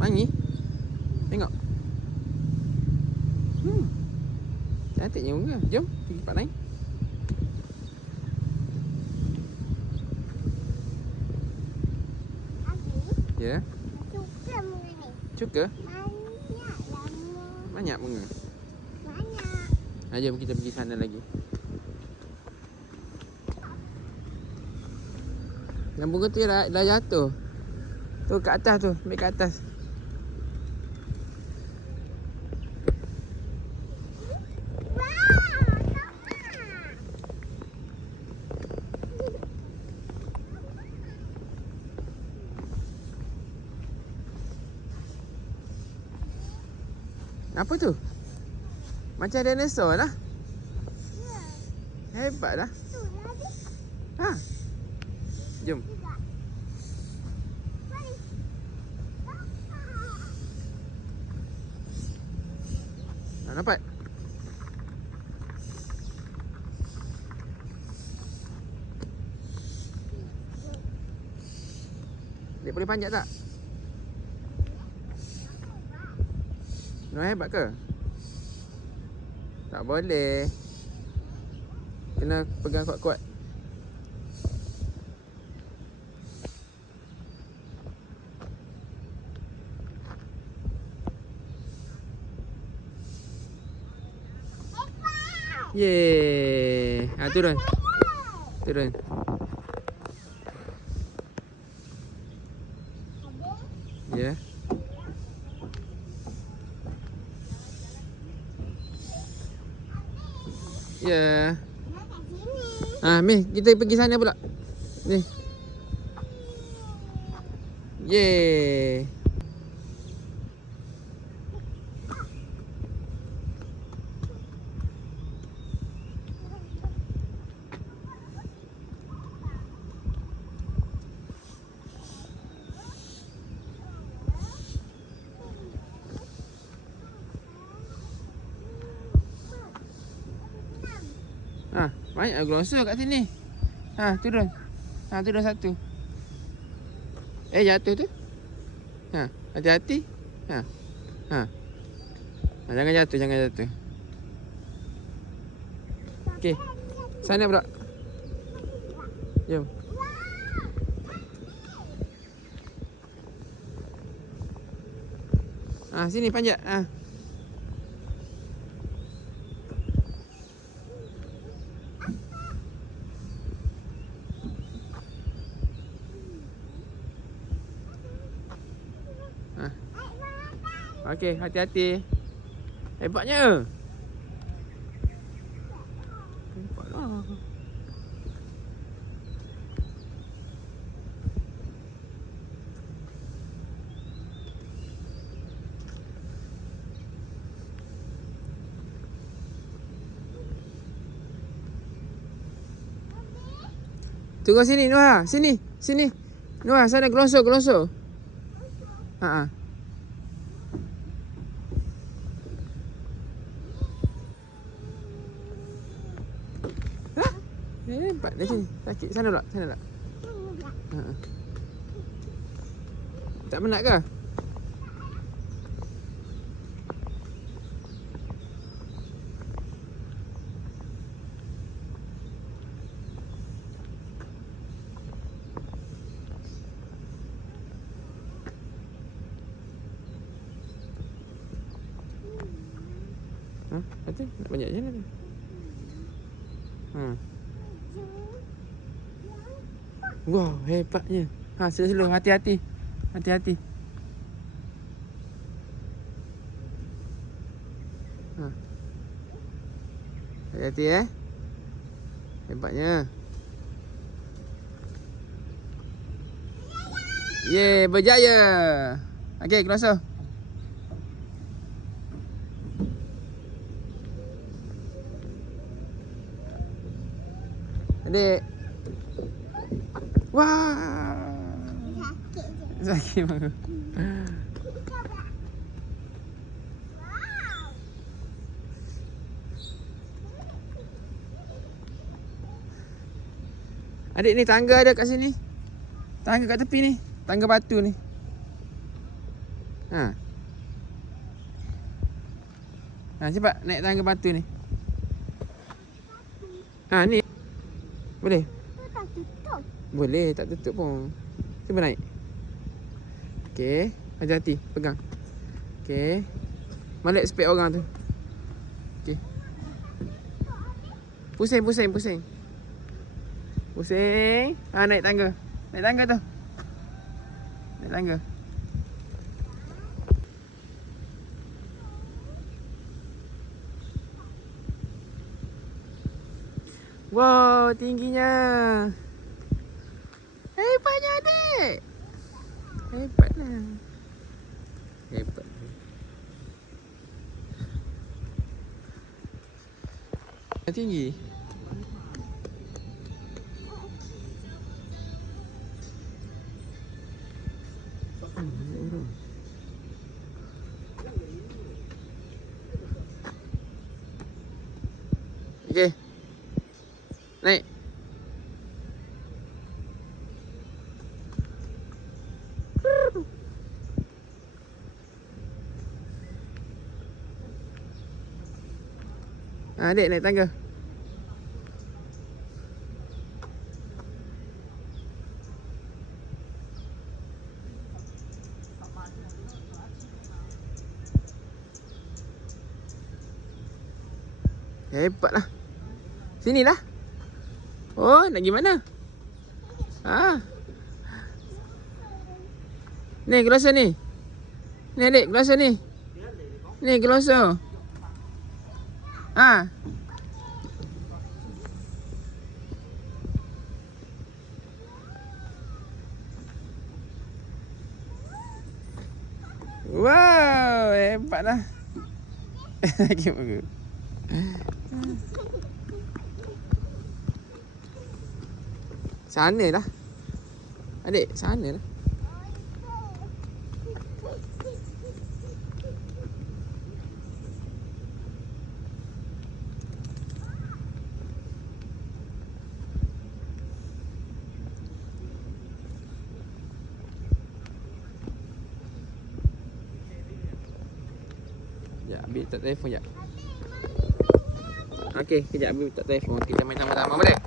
Wangi. Tengok. Cantiknya bunga. Jom pergi tempat lain. Ya. Suka bunga ni. Suka? Banyak lama. Banyak bunga. Banyak. Jom kita pergi sana lagi. Yang bunga tu dah jatuh. Tu kat atas tu, ambil kat atas. Apa tu? Macam dinosaur lah. Hebat lah. Ha. Jom. Nampak? Dia boleh panjat tak? Nak hebat ke? Tak boleh. Kena pegang kuat-kuat. Yeay. Turun. Turun. Ya. Ya. Mi, kita pergi sana pula. Ni. Yeay. Banyak glosor kat sini. Turun. Turun satu. Jatuh tu. Hati-hati. Jangan jatuh, jangan jatuh. Okey. Sana pula. Jom. Sini panjat. Okey, hati-hati. Hebatnya. Hebatlah. Tunggu sini, Noah. Sini, sini. Noah, sana gelosor, gelosor. Hebat dah sini. Sakit. Sana pula, sana pula. Tak penat ke? Kata nak banyak je lah. Wow, hebatnya. Slow-slow, hati-hati. Hati-hati. Hati-hati Hebatnya. Yeay, berjaya. Okey, gelosor. Adik. Wah. Sakit baru. Adik, ni tangga ada kat sini. Tangga kat tepi ni. Tangga batu ni. Ha. Ha, cepat naik tangga batu ni. Ha, ni. Boleh? Tu tak tutup. Boleh, tak tutup pun. Cuba naik. Okey, hati-hati, pegang. Okey. Balik spek orang tu. Okey. Pusing. Pusing. Ha, naik tangga. Naik tangga tu. Naik tangga. Wow, tingginya. Hebatnya adik. Hebatlah. Hebat. Tinggi. Okey. Naik. Ha, adik naik tangga. Hebatlah. Sinilah. Oh, nak pergi mana? Ha. Ni gelosor ni. Ni adik, gelosor ni. Ni gelosor. Ha. Wow, hebatlah. Lagi bagus. Sana lah. Adik, sana lah. Ya, ambil tak telefon jap. Okey, kejap ambil tak telefon. Kita main sama-sama boleh?